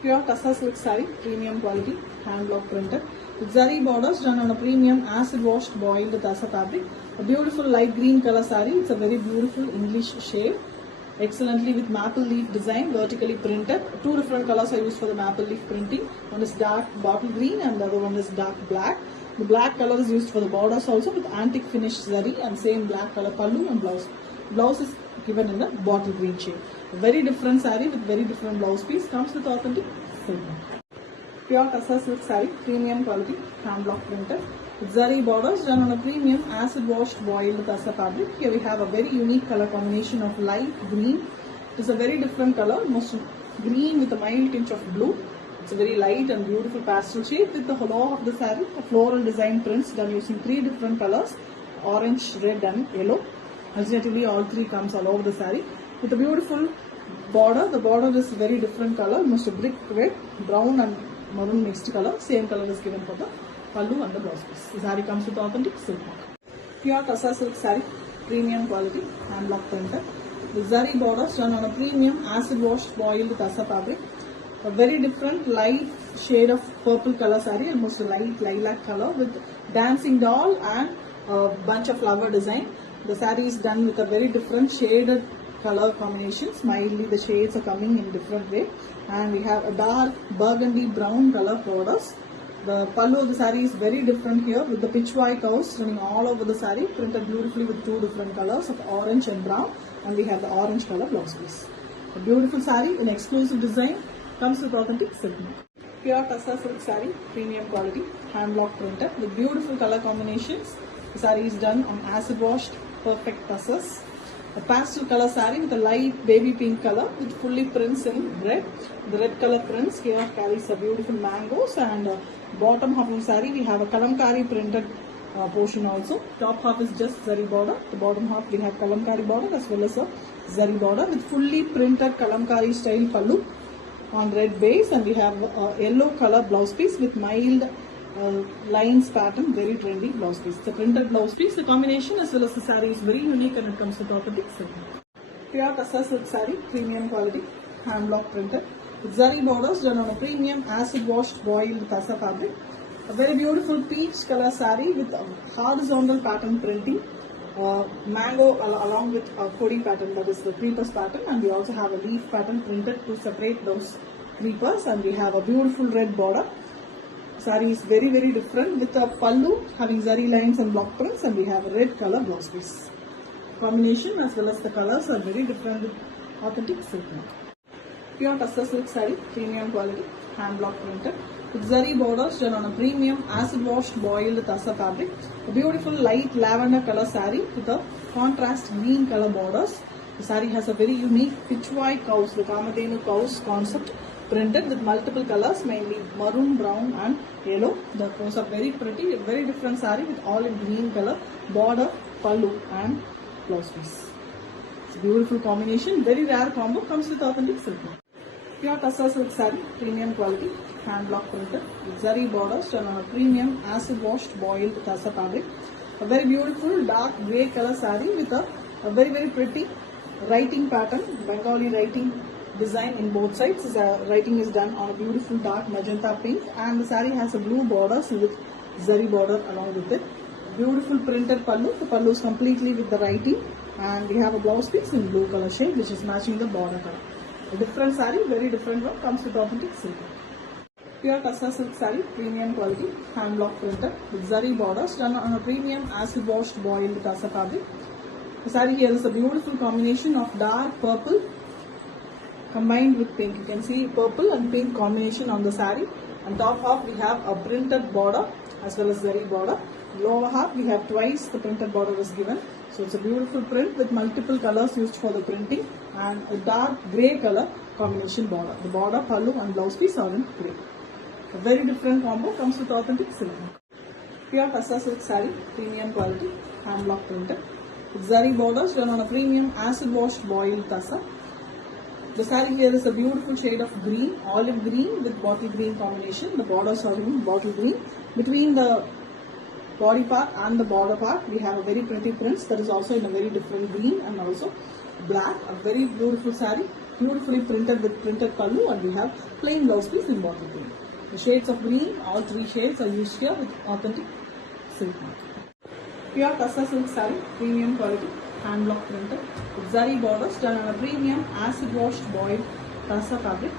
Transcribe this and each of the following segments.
Pure Kasa silk saree, premium quality, hand block printed. With zari borders done on a premium acid washed boiled Tassa fabric. A beautiful light green color saree. It's a very beautiful English shade. Excellently with maple leaf design, vertically printed. Two different colors are used for the maple leaf printing. One is dark bottle green and the other one is dark black. The black color is used for the borders also with antique finish zari and same black color pallu and blouse. Blouse is given in a bottle green shade. A very different saree with very different blouse piece. Comes with authentic silk. Pure Kasa silk saree, premium quality, hand block printed. With zari borders done on a premium acid washed boiled Tassa fabric. Here we have a very unique color combination of light green. It is a very different color, most green with a mild tinge of blue. It's a very light and beautiful pastel shade with the whole of the saree. A floral design prints done using three different colors, orange, red and yellow. Alternatively, all three comes all over the saree with a beautiful border. The border is very different color, almost a brick red, brown and maroon mixed color. Same color is given for the pallu and the blouse piece. The saree comes with authentic silk mark. Pure Kasa silk saree, premium quality, hand block printed. The zari borders done on a premium acid washed boiled Tassa fabric. A very different light shade of purple color saree, almost a light lilac color with dancing doll and a bunch of flower design. The saree is done with a very different shaded color combinations. Mildly the shades are coming in different way. And we have a dark burgundy brown color borders. The pallu of the saree is very different here with the pitchwai curves running all over the saree, printed beautifully with two different colors of orange and brown. And we have the orange color blouse piece. A beautiful saree in exclusive design, comes with authentic silk. Pure Kasa silk saree, premium quality, hand block printed with beautiful color combinations. The saree is done on acid washed perfect tassels. A pastel color saree with a light baby pink color with fully prints in red. The red color prints here carries a beautiful mangoes, and bottom half of the saree we have a kalamkari printed portion also. Top half is just zari border. The bottom half we have kalamkari border as well as a zari border with fully printed kalamkari style pallu on red base, and we have a yellow color blouse piece with mild lines pattern, very trendy blouse piece. It's a printed blouse piece. The combination as well as the saree is very unique and it comes with authentic silk. Pure Kasa silk saree, premium quality, hand block printed. With zari borders done on a premium acid washed boiled Tassa fabric. A very beautiful peach color saree with a horizontal pattern printing. Mango along with a kodi pattern, that is the creepers pattern, and we also have a leaf pattern printed to separate those creepers, and we have a beautiful red border. Saree is very different with a pallu having zari lines and block prints, and we have a red color blouse piece. Combination as well as the colors are very different with authentic silk mark. Pure Kasa silk saree, premium quality, hand block printed with zari borders done on a premium acid washed boiled Tassa fabric. A beautiful light lavender color saree with a contrast green color borders. The saree has a very unique pitchwai cows, the Kamadhenu cows concept, printed with multiple colors, mainly maroon, brown and yellow. The cows are very pretty, a very different saree with olive green color border, pallu and blouse piece. It's a beautiful combination, very rare combo, comes with authentic silk. Pure Kasa silk saree, premium quality, hand block printed with zari borders done on a premium acid washed boiled Tassa fabric. A very beautiful dark grey color saree with a very pretty writing pattern, Bengali writing design in both sides. Writing is done on a beautiful dark magenta pink, and the saree has a blue border with zari border along with it. Beautiful printed pallu. The pallu is completely with the writing, and we have a blouse piece in blue color shade which is matching the border color. A different saree, very different one, comes with authentic silk. Pure Kasa silk saree, premium quality, hand block printed with zari borders done on a premium acid washed boiled Tassa fabric. The saree here is a beautiful combination of dark purple combined with pink. You can see purple and pink combination on the saree. On top half we have a printed border as well as zari border. Lower half we have twice the printed border is given. So it's a beautiful print with multiple colors used for the printing, and a dark grey color combination border. The border, pallu and blouse piece are in grey. A very different combo, comes with authentic silk. Pure Kasa silk saree, premium quality, hand block printed with zari borders done on a premium acid washed boiled Tassa. The saree here is a beautiful shade of green, olive green with bottle green combination. The borders are in bottle green. Between the body part and the border part we have a very pretty prints that is also in a very different green and also black. A very beautiful saree beautifully printed with printed pallu, and we have plain blouse piece in bottle green. The shades of green, all three shades are used here with authentic silk mark. Pure Tassa silk saree, premium quality, hand block printed with zari borders done on a premium acid washed boiled Tassa fabric.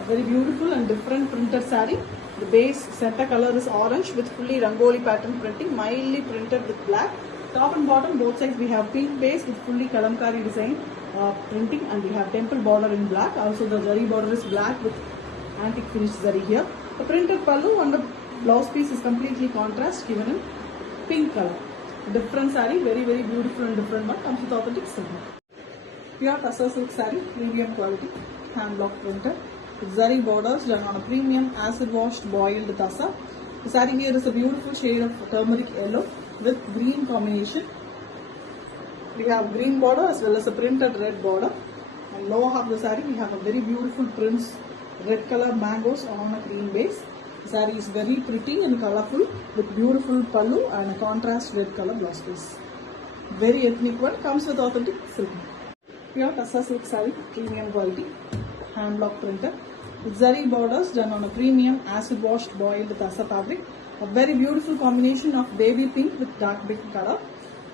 A very beautiful and different printed saree. The base center color is orange with fully rangoli pattern printing, mildly printed with black. Top and bottom both sides we have pink base with fully kalamkari design printing, and we have temple border in black. Also the zari border is black with antique finished zari here. The printed pallu and the blouse piece is completely contrast given in pink color. Different saree, very beautiful and different one, comes with authentic silk. Pure Tassa silk saree, premium quality, hand block printed with zari borders done on a premium acid washed boiled Tassa. The saree here is a beautiful shade of turmeric yellow with green combination. We have green border as well as a printed red border. And lower half of the saree we have a very beautiful prints, red color mangoes on a green base. The saree is very pretty and colorful with beautiful pallu and a contrast red color blouse piece. Very ethnic one, comes with authentic silk. Pure Tassa silk saree, premium quality, hand block printed with zari borders done on a premium acid washed boiled Tassa fabric. A very beautiful combination of baby pink with dark pink color.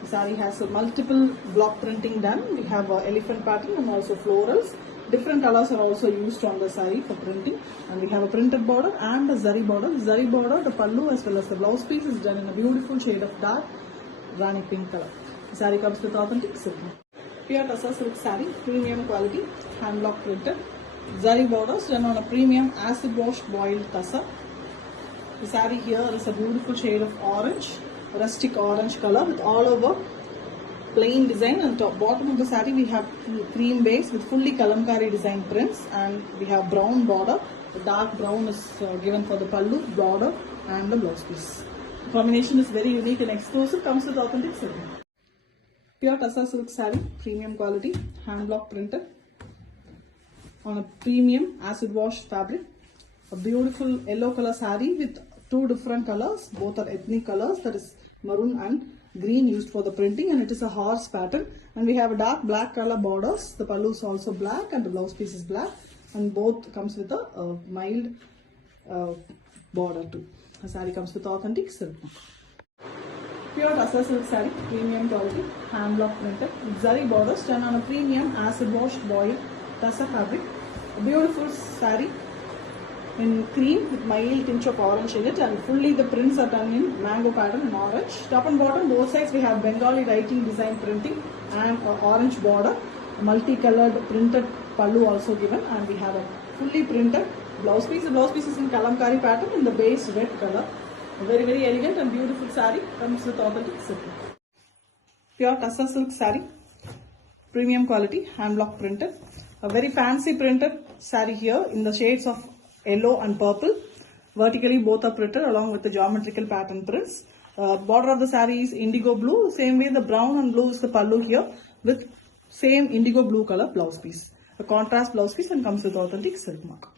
The saree has a multiple block printing done. We have elephant pattern and also florals. Different colors are also used on the saree for printing, and we have a printed border and a zari border. The zari border, the pallu as well as the blouse piece is done in a beautiful shade of dark rani pink color. The saree comes with authentic silk. Pure Tassa silk saree, premium quality, hand block printed. Zari borders done on a premium acid washed boiled Tassa. The saree here is a beautiful shade of orange, rustic orange color with all over plain design. On top bottom of the saree we have cream base with fully kalamkari design prints, and we have brown border. The dark brown is given for the pallu border and the blouse piece. The combination is very unique and exclusive, comes with authentic silk. Pure Tassa silk saree, premium quality, hand block printed on a premium acid wash fabric. A beautiful yellow color saree with two different colors, both are ethnic colors, that is maroon and green used for the printing, and it is a horse pattern, and we have a dark black color borders. The pallu is also black and the blouse piece is black, and both comes with a mild border too. The saree comes with authentic silk. Pure Tassa silk saree, premium quality, hand block printed with zari borders done on a premium acid washed boiled Tassa fabric. A beautiful saree in cream with mild tinge of orange in it, and fully the prints are done in mango pattern in orange. Top and bottom both sides we have Bengali writing design printing and orange border, multicolored printed pallu also given, and we have a fully printed blouse piece. The blouse piece is in kalamkari pattern in the base red color. A very elegant and beautiful saree, comes with authentic silk. Pure Tassa silk saree, premium quality, hand block printed. A very fancy printed saree here in the shades of yellow and purple. Vertically both are printed along with the geometrical pattern prints. Border of the saree is indigo blue. Same way the brown and blue is the pallu here with same indigo blue color blouse piece. A contrast blouse piece and comes with authentic silk mark.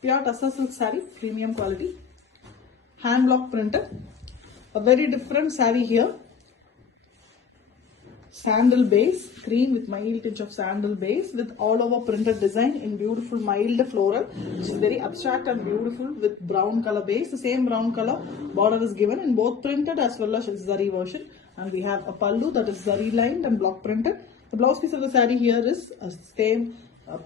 Pure Tassa silk saree, premium quality, hand block printed. A very different saree here. Sandal base, cream with mild tinge of sandal base with all over printed design in beautiful mild floral, which is very abstract and beautiful with brown color base. The same brown color border is given in both printed as well as zari version, and we have a pallu that is zari lined and block printed. The blouse piece of the saree here is a same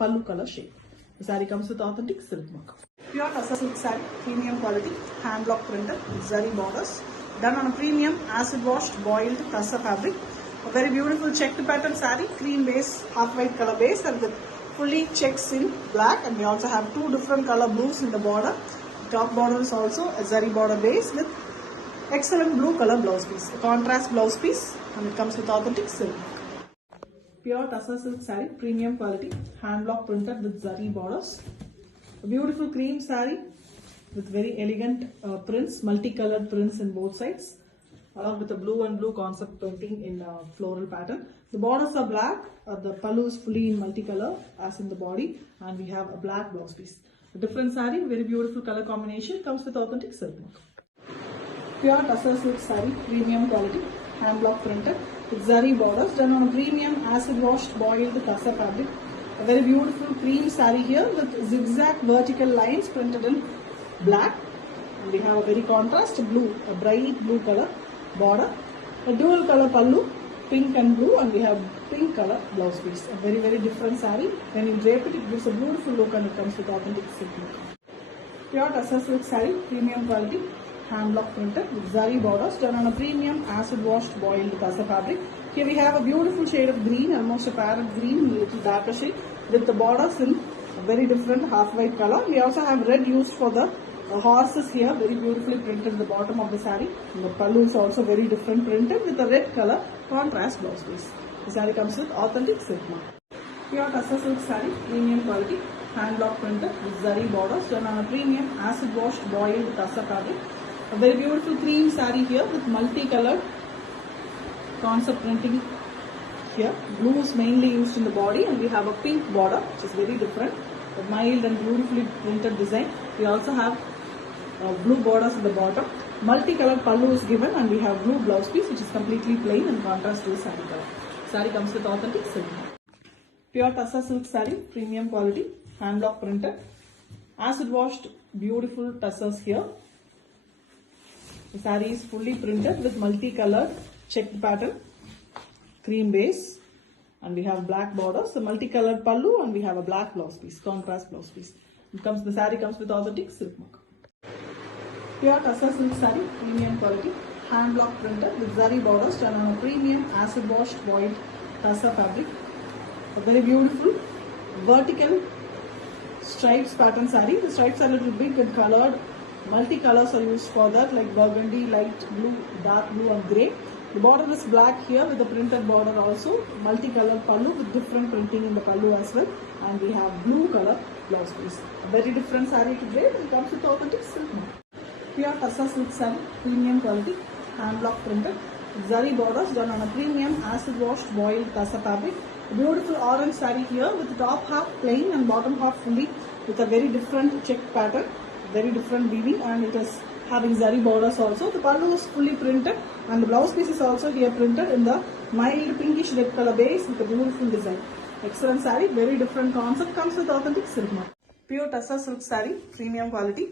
pallu color shade. The saree comes with authentic silk mark. Pure Tassa silk saree, premium quality, hand block printed with zari borders done on a premium acid washed boiled Tassa fabric. A very beautiful checked pattern saree, cream base, half white color base, and with fully checks in black, and we also have two different color blues in the border. The top border is also a zari border base with excellent blue color blouse piece, a contrast blouse piece, and it comes with authentic silk. Pure Tassa silk saree, premium quality, hand block printed with zari borders. A beautiful cream saree with very elegant prints, multicolored prints in both sides, along with a blue and blue concept printing in floral pattern. The borders are black, the pallu is fully in multicolor as in the body, and we have a black blouse piece. A different saree, very beautiful color combination, comes with authentic silk mark. Pure Tassa silk saree, premium quality, hand block printed with zari borders done on a premium acid washed boiled Tassa fabric. A very beautiful cream saree here with zigzag vertical lines printed in black. And we have a very contrast blue, a bright blue color border. A dual color pallu, pink and blue, and we have pink color blouse piece. A very different saree. When you drape it, it gives a beautiful look and it comes with authentic silk look. Pure tussar silk saree, premium quality, hand block printed with zari borders done on a premium acid washed boiled tussar fabric. Here we have a beautiful shade of green, almost a parrot green, a little darker shade with the borders in a very different half white color. We also have red used for the horses here, very beautifully printed at the bottom of the saree. And the pallu is also very different printed with a red color contrast blouse piece. The saree comes with authentic silk mark. Pure tussar silk saree, premium quality, hand block printed with zari borders done on a premium acid washed boiled tussar fabric. A very beautiful cream saree here with multicolored concept printing here. Blue is mainly used in the body and we have a pink border which is very different. A mild and beautifully printed design. We also have blue borders at the bottom. Multicolored pallu is given and we have blue blouse piece which is completely plain in contrast to the saree color. Saree comes with authentic silk. Pure tussar silk saree, premium quality, hand block printed. Acid washed beautiful tussars here. The saree is fully printed with multicolored checked pattern, cream base, and we have black borders, the multicolored pallu, and we have a black blouse piece, contrast blouse piece. The saree comes with authentic silk mark. Pure tussar silk saree, premium quality, hand block printed with zari borders done on a premium acid washed boiled tussar fabric. A very beautiful vertical stripes pattern saree. The stripes are a little big and colored. Multicolors are used for that, like burgundy, light blue, dark blue, and grey. The border is black here with the printed border also. Multicolored pallu with different printing in the pallu as well. And we have blue color blouse piece. A very different saree to drape and comes with authentic silk mark. Pure tussar silk saree, premium quality, hand block printed. Zari borders done on a premium acid washed boiled tussar fabric. A beautiful orange saree here with the top half plain and bottom half fully with a very different checked pattern. Very different weaving, and it is having zari borders also. The pallu is fully printed and the blouse piece is also here printed in the mild pinkish red color base with a beautiful design. Excellent saree, very different concept, comes with authentic silk mark. Pure tussar silk saree, premium quality,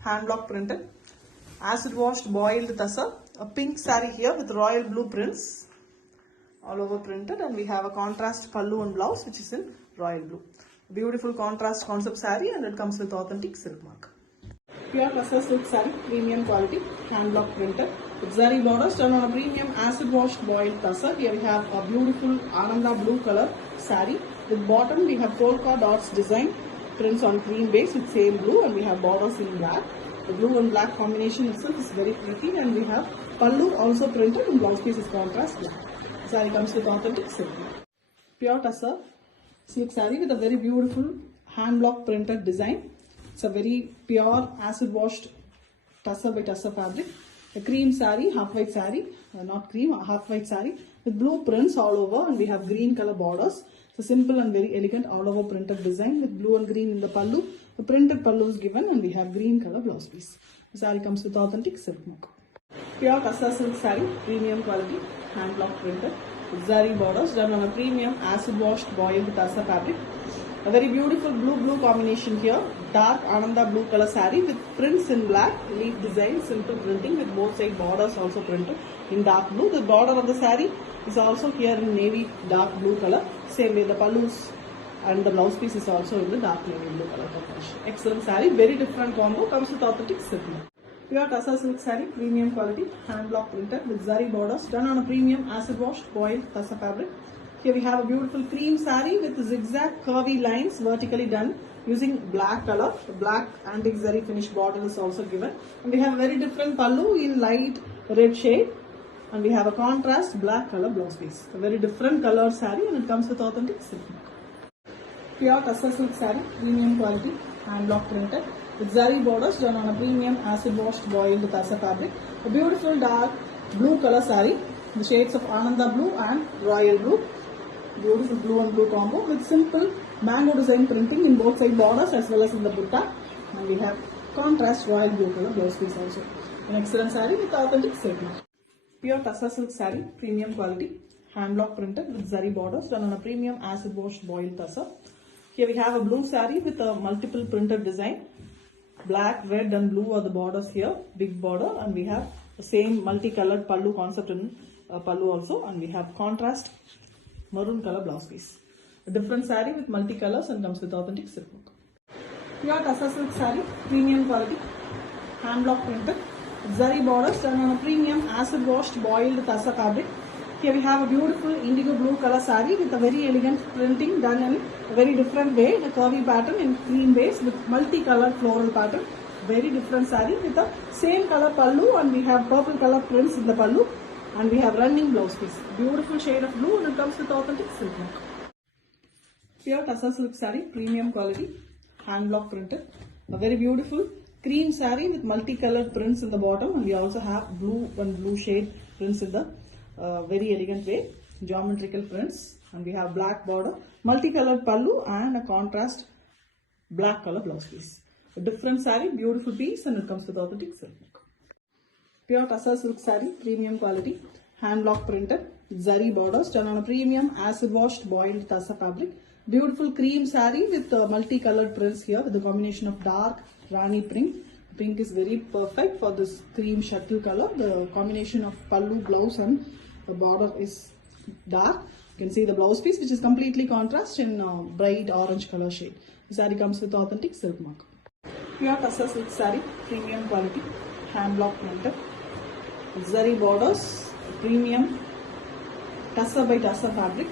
hand block printed, acid washed boiled tussar. A pink saree here with royal blue prints all over printed, and we have a contrast pallu and blouse which is in royal blue. Beautiful contrast concept saree, and it comes with authentic silk mark. Pure tussar silk saree, premium quality, hand block printed with zari borders done on a premium acid washed boiled tussar. Here we have a beautiful Ananda blue color saree. With bottom we have polka dots design, prints on cream base with same blue, and we have borders in black. The blue and black combination itself is very pretty, and we have pallu also printed and blouse piece is contrast black. The saree comes with authentic silk. Pure tussar silk saree with a very beautiful hand block printed design. It's a very pure acid washed tussar by tussar fabric. A cream saree, half white saree, not cream, half white saree with blue prints all over, and we have green color borders. It's a simple and very elegant all over printed design with blue and green in the pallu. The printed pallu is given, and we have green color blouse piece. The saree comes with authentic silk mark. Pure tussar silk saree, premium quality, hand block printed with zari borders done on a premium acid washed boiled tussar fabric. A very beautiful blue combination here. Dark Ananda blue color saree with prints in black, leaf design, simple printing with both side borders also printed in dark blue. The border of the saree is also here in navy dark blue color. Same way the pallus and the blouse piece is also in the dark navy blue color combination. Excellent saree, very different combo, comes with authentic silk. Pure tussar silk saree, premium quality, hand block printed with zari borders done on a premium acid washed boiled tussar fabric. Here we have a beautiful cream saree with zigzag curvy lines vertically done using black color. The black antique zari finish border is also given. And we have a very different pallu in light red shade. And we have a contrast black color blouse piece. A very different color saree, and it comes with authentic silk. Pure tussar silk saree, premium quality, hand block printed with zari borders done on a premium acid washed boiled tussar fabric. A beautiful dark blue color saree. The shades of Ananda blue and royal blue. Beautiful blue and blue combo with simple mango design printing in both side borders as well as in the butta, and we have contrast royal blue color blouse piece also. An excellent saree with authentic silk. Pure tussar silk saree, premium quality, hand block printed with zari borders done on a premium acid washed boiled tussar. Here we have a blue saree with a multiple printed design. Black, red and blue are the borders here, big border, and we have the same multicolored pallu concept in pallu also, and we have contrast maroon color blouse piece. A different saree with multicolors and comes with authentic silk work. Pure Tassa silk saree, premium quality, hand block printed, zari borders done on a premium acid washed boiled Tassa fabric. Here we have a beautiful indigo blue color saree with a very elegant printing done in a very different way, in a curvy pattern in cream base with multicolored floral pattern. Very different saree with the same color pallu, and we have purple color prints in the pallu, and we have running blouse piece. Beautiful shade of blue, and it comes with authentic silk work. Pure Tassa silk saree, premium quality, hand block printed. A very beautiful cream saree with multicolored prints in the bottom, and we also have blue and blue shade prints in the very elegant way, geometrical prints, and we have black border, multicolored pallu and a contrast black color blouse piece. A different saree, beautiful piece, and it comes with authentic silk work. Pure Tassa silk saree, premium quality, hand block printed, zari borders done on a premium acid washed boiled Tassa fabric. Beautiful cream saree with multicolored prints here with the combination of dark rani pink. Pink is very perfect for this cream shuttle color. The combination of pallu, blouse and the border is dark. You can see the blouse piece, which is completely contrast in bright orange color shade. The saree comes with authentic silk mark. Pure Tassa silk saree, premium quality, hand block printed, zari borders, premium Tassa by Tassa fabric,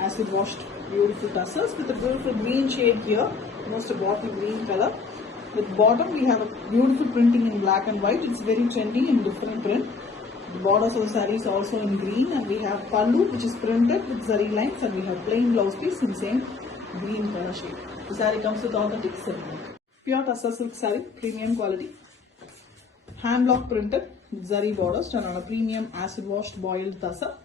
acid washed beautiful tassels with a beautiful green shade here, almost a bottle green color. With bottom we have a beautiful printing in black and white. It's very trendy in different print. The borders of the saree is also in green, and we have pallu which is printed with zari lines, and we have plain blouse piece in same green color shade. The saree comes with authentic silk work. Pure Tassa silk saree, premium quality, hand block printed, zari borders done on a premium acid washed boiled Tassa.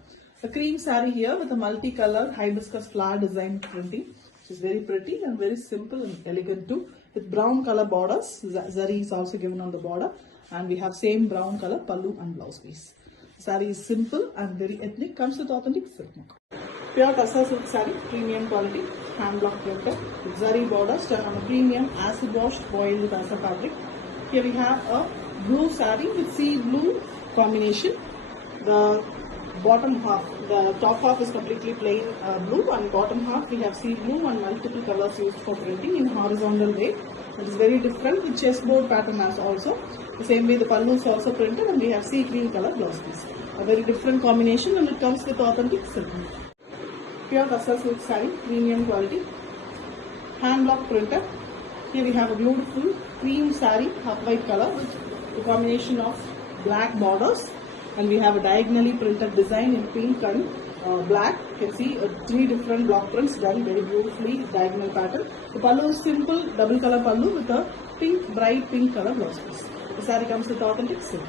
A cream saree here with a multicolored hibiscus flower design printing, which is very pretty and very simple and elegant too. With brown color borders, zari is also given on the border, and we have same brown color pallu and blouse piece. Saree is simple and very ethnic, comes with authentic silk mark. Pure Tassa silk saree, premium quality, hand block printed, with zari borders done on a premium acid washed boiled Tassa fabric. Here we have a blue saree with sea blue combination. The bottom half, the top half is completely plain blue, and bottom half we have sea blue and multiple colors used for printing in horizontal way. It is very different with chessboard pattern as also. The same way the pallu is also printed, and we have sea green color blouse piece. A very different combination, and it comes with authentic silk. Pure Tassa silk saree, premium quality, hand block printed. Here we have a beautiful cream saree, half white color with a combination of black borders, and we have a diagonally printed design in pink and black. You can see 3 different block prints done very beautifully, diagonal pattern. The pallu is simple double color pallu with a pink, bright pink color blouse piece. The saree comes with authentic silk.